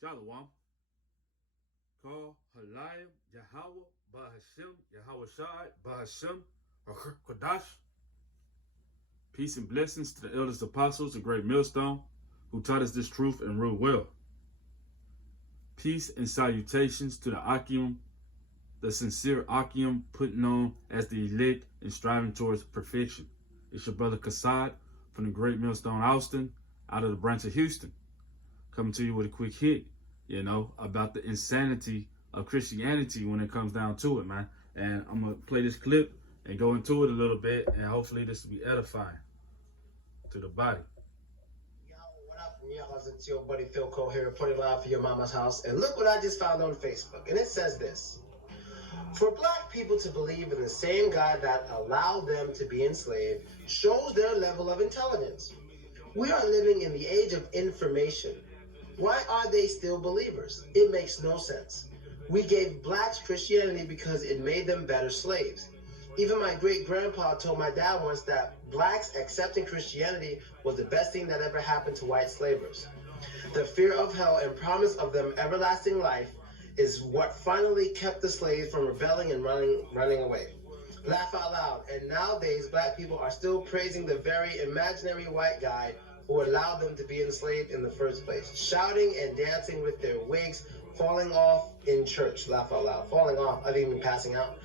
Shalom. Call Halayim Yahweh Bahashem Yahweh Shai Bahashem Kodash. Peace and blessings to the eldest apostles of Great Millstone who taught us this truth and rule well. Peace and salutations to the Akim, the sincere Akim putting on as the elect and striving towards perfection. It's your brother Kassad from the Great Millstone Austin out of the branch of Houston, coming to you with a quick hit, about the insanity of Christianity when it comes down to it, man. And I'm going to play this clip and go into it a little bit, and hopefully this will be edifying to the body. Yo, what up, y'all? It's your buddy Phil Cole here, reporting live for your mama's house. And look what I just found on Facebook. And it says this: for black people to believe in the same God that allowed them to be enslaved shows their level of intelligence. We are living in the age of information. Why are they still believers? It makes no sense. We gave blacks Christianity because it made them better slaves. Even my great-grandpa told my dad once that blacks accepting Christianity was the best thing that ever happened to white slavers. The fear of hell and promise of them everlasting life is what finally kept the slaves from rebelling and running away. Laugh out loud. And nowadays, black people are still praising the very imaginary white guy who allowed them to be enslaved in the first place, shouting and dancing with their wigs falling off in church. Laugh out loud. Falling off. I think even passing out.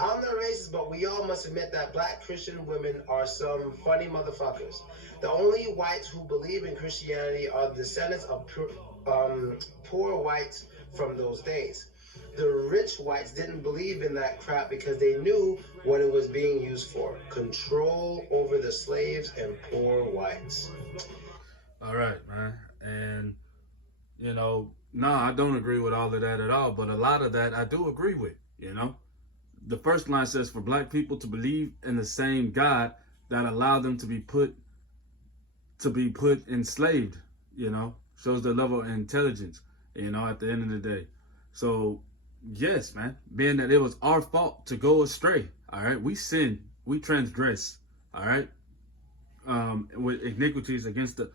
I'm not racist, but we all must admit that black Christian women are some funny motherfuckers. The only whites who believe in Christianity are the descendants of poor whites from those days. The rich whites didn't believe in that crap because they knew what it was being used for: control over the slaves and poor whites. All right, man. And, I don't agree with all of that at all, but a lot of that I do agree with, The first line says, for black people to believe in the same God that allowed them to be put enslaved, shows their level of intelligence, at the end of the day. So, yes, man, being that it was our fault to go astray, all right, we sinned, we transgressed, all right, with iniquities against the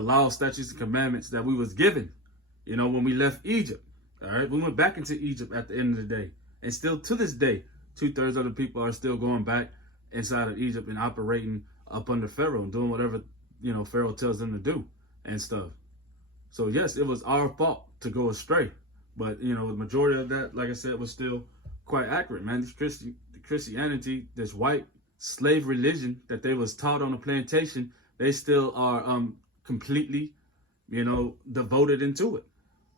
law, statutes, and commandments that we was given, when we left Egypt, all right. We went back into Egypt at the end of the day, and still to this day, 2/3 of the people are still going back inside of Egypt and operating up under Pharaoh and doing whatever, Pharaoh tells them to do and stuff. So yes, it was our fault to go astray. But, the majority of that, like I said, was still quite accurate, man. This Christianity, this white slave religion that they was taught on the plantation, they still are completely, devoted into it,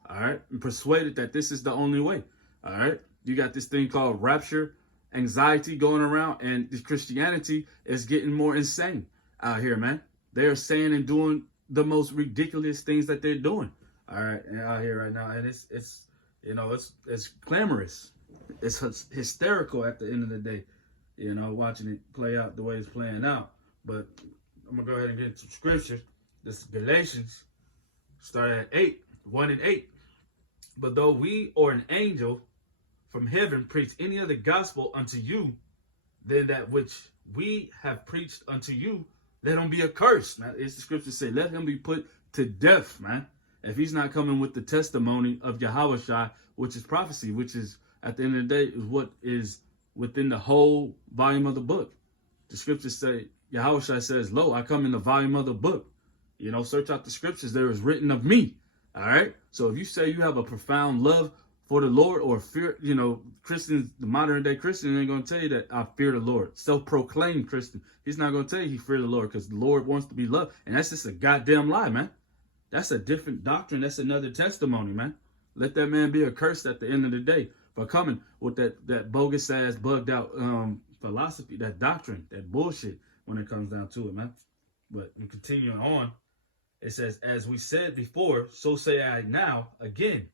all right? And persuaded that this is the only way, all right? You got this thing called rapture anxiety going around, and this Christianity is getting more insane out here, man. They are saying and doing the most ridiculous things that they're doing, all right, and out here right now. And it's clamorous. It's hysterical at the end of the day, watching it play out the way it's playing out. But I'm going to go ahead and get into scripture. This is Galatians, start at 1 and 8. But though we or an angel from heaven preach any other gospel unto you than that which we have preached unto you, let him be accursed. Now, it's the scripture say, let him be put to death, man. If he's not coming with the testimony of Yahweh Shai, which is prophecy, which is, at the end of the day, is what is within the whole volume of the book. The scriptures say, Yahweh Shai says, lo, I come in the volume of the book. Search out the scriptures. There is written of me. All right. So if you say you have a profound love for the Lord, or fear, Christians, the modern day Christian ain't going to tell you that I fear the Lord. Self-proclaimed Christian. He's not going to tell you he fear the Lord, because the Lord wants to be loved. And that's just a goddamn lie, man. That's a different doctrine. That's another testimony, man. Let that man be accursed at the end of the day for coming with that bogus ass, bugged out philosophy, that doctrine, that bullshit when it comes down to it, man. But in continuing on, it says, as we said before, so say I now again,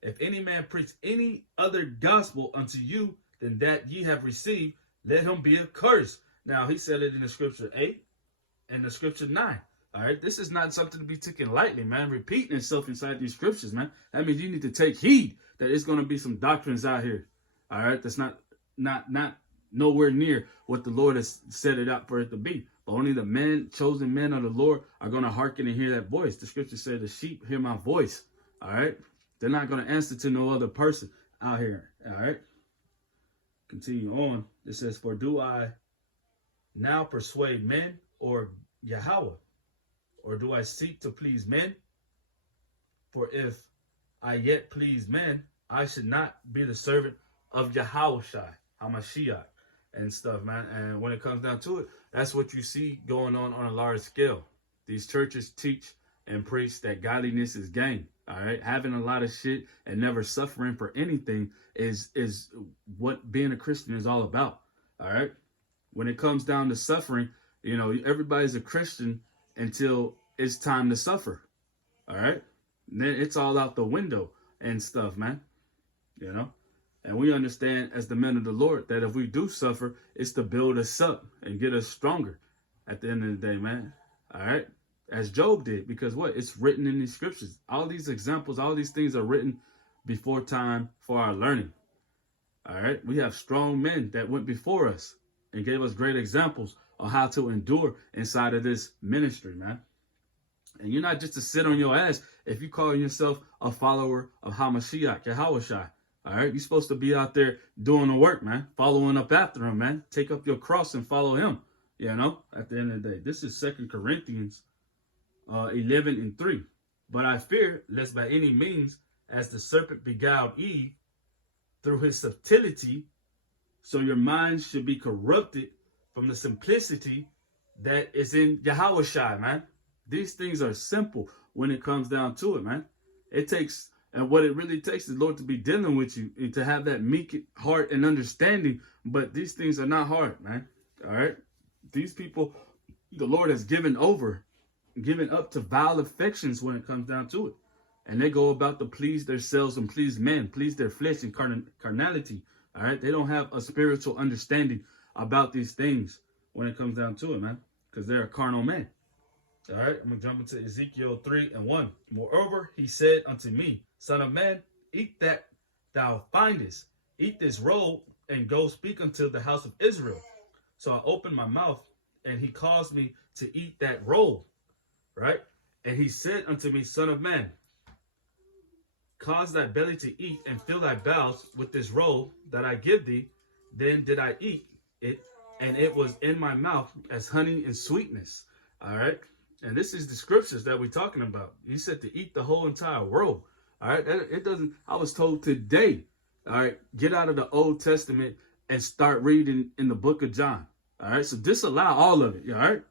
if any man preach any other gospel unto you than that ye have received, let him be accursed. Now, he said it in the scripture 8 and the scripture 9. All right, this is not something to be taken lightly, man. Repeating itself inside these scriptures, man. That means you need to take heed that it's going to be some doctrines out here. All right, that's not nowhere near what the Lord has set it out for it to be. But only the chosen men of the Lord are going to hearken and hear that voice. The scripture said the sheep hear my voice. All right. They're not going to answer to no other person out here. All right. Continue on. It says, for do I now persuade men or Yahweh? Or do I seek to please men? For if I yet please men, I should not be the servant of Yahushua, HaMashiach, and stuff, man. And when it comes down to it, that's what you see going on a large scale. These churches teach and preach that godliness is gain. All right, having a lot of shit and never suffering for anything is what being a Christian is all about. All right, when it comes down to suffering, you know, everybody's a Christian until it's time to suffer. All right, and then it's all out the window and stuff, man. You know, and we understand as the men of the Lord that if we do suffer, it's to build us up and get us stronger at the end of the day, man. All right. As Job did, because what? It's written in these scriptures. All these examples, all these things are written before time for our learning. All right. We have strong men that went before us and gave us great examples on how to endure inside of this ministry, man. And you're not just to sit on your ass if you call yourself a follower of HaMashiach, Yahushua. All right. You're supposed to be out there doing the work, man. Following up after him, man. Take up your cross and follow him. You know, at the end of the day, this is 2 Corinthians 11:3. But I fear lest by any means, as the serpent beguiled Eve through his subtlety, so your minds should be corrupted from the simplicity that is in Yahushua, man. These things are simple when it comes down to it, man. It takes, and what it really takes is Lord to be dealing with you and to have that meek heart and understanding. But these things are not hard, man. All right. These people, the Lord has given up to vile affections when it comes down to it. And they go about to please themselves and please men, please their flesh and carnality. All right. They don't have a spiritual understanding about these things when it comes down to it, man, because they're a carnal man. All right. I'm going to jump into Ezekiel 3:1. Moreover, he said unto me, Son of man, eat that thou findest, eat this roll and go speak unto the house of Israel. So I opened my mouth and he caused me to eat that roll. Right? And he said unto me, Son of man, cause thy belly to eat and fill thy bowels with this roll that I give thee. Then did I eat it, and it was in my mouth as honey and sweetness. All right. And this is the scriptures that we're talking about. He said to eat the whole entire roll. All right. It doesn't, I was told today, all right, get out of the Old Testament and start reading in the book of John. All right. So disallow all of it. All right.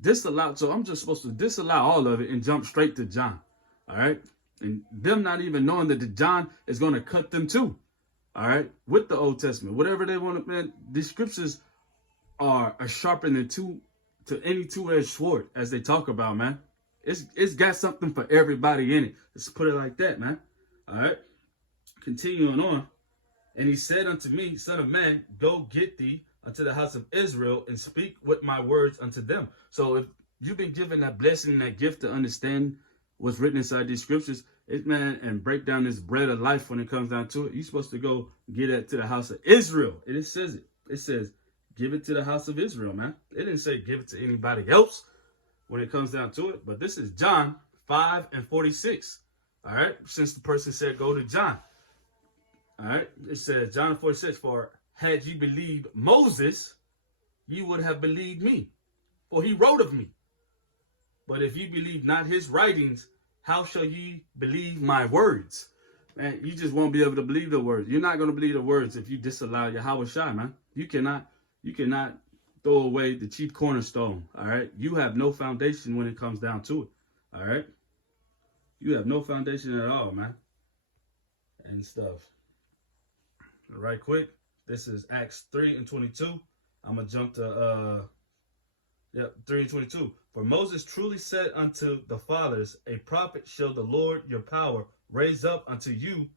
Disallow. So I'm just supposed to disallow all of it and jump straight to John. All right. And them not even knowing that the John is going to cut them too. All right. With the Old Testament, whatever they want to, man, these scriptures are sharper than any two-edged sword, as they talk about, man. It's got something for everybody in it. Let's put it like that, man. All right. Continuing on. And he said unto me, Son of man, go get thee unto the house of Israel and speak with my words unto them. So if you've been given that blessing, that gift to understand what's written inside these scriptures, man, and break down this bread of life when it comes down to it, you're supposed to go get it to the house of Israel. And it says it. It says, give it to the house of Israel, man. It didn't say give it to anybody else when it comes down to it. But this is John 5:46. All right. Since the person said go to John. All right. It says John 46, for had ye believed Moses, ye would have believed me, for he wrote of me. But if ye believe not his writings, how shall ye believe my words? Man, you just won't be able to believe the words. You're not going to believe the words if you disallow Yahushua, man. You cannot throw away the chief cornerstone. All right. You have no foundation when it comes down to it. All right. You have no foundation at all, man. And stuff. Right quick. This is Acts 3:22. I'm going to jump to 3:22. For Moses truly said unto the fathers, a prophet shall the Lord your power raise up unto you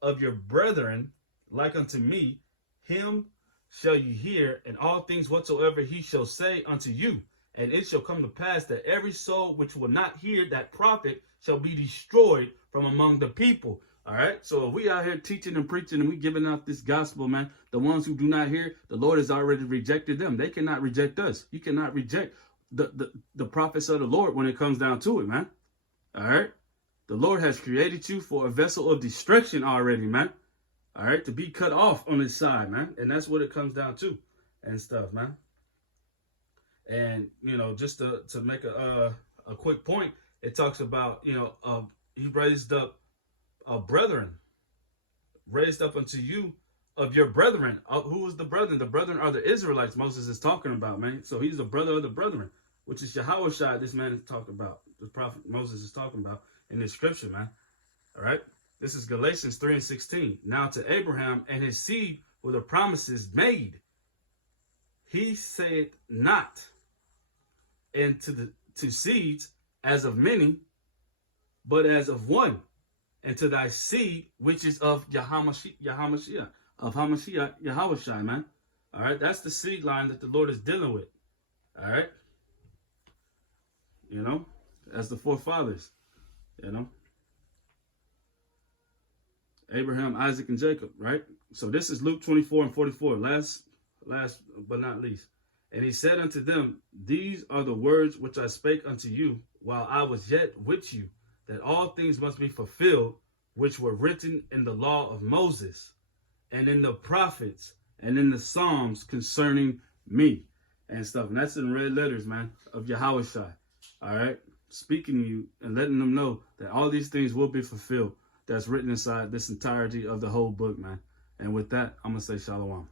of your brethren, like unto me. Him shall you hear, and all things whatsoever he shall say unto you. And it shall come to pass that every soul which will not hear that prophet shall be destroyed from among the people. All right. So if we out here teaching and preaching and we giving out this gospel, man, the ones who do not hear, the Lord has already rejected them. They cannot reject us. You cannot reject the prophets of the Lord when it comes down to it, man. All right. The Lord has created you for a vessel of destruction already, man. All right, to be cut off on his side, man. And that's what it comes down to and stuff, man. And, you know, just to make a quick point, it talks about, you know, he raised up brethren, raised up unto you of your brethren. Who is the brethren? The brethren are the Israelites Moses is talking about, man. So he's the brother of the brethren, which is Yahushua this man is talking about. The prophet Moses is talking about in this scripture, man. All right. This is Galatians 3:16. Now to Abraham and his seed were the promises made. He said not, and to seeds as of many, but as of one, and to thy seed, which is of Yahamashiach, of Hamashiach, Yahushua, man. All right, that's the seed line that the Lord is dealing with. All right, you know, as the forefathers, you know, Abraham, Isaac, and Jacob, right? So this is Luke 24:44, last but not least. And he said unto them, these are the words which I spake unto you while I was yet with you, that all things must be fulfilled, which were written in the law of Moses, and in the prophets, and in the Psalms concerning me, and stuff. And that's in red letters, man, of Yahushua. All right? Speaking to you and letting them know that all these things will be fulfilled. That's written inside this entirety of the whole book, man. And with that, I'm going to say shalom.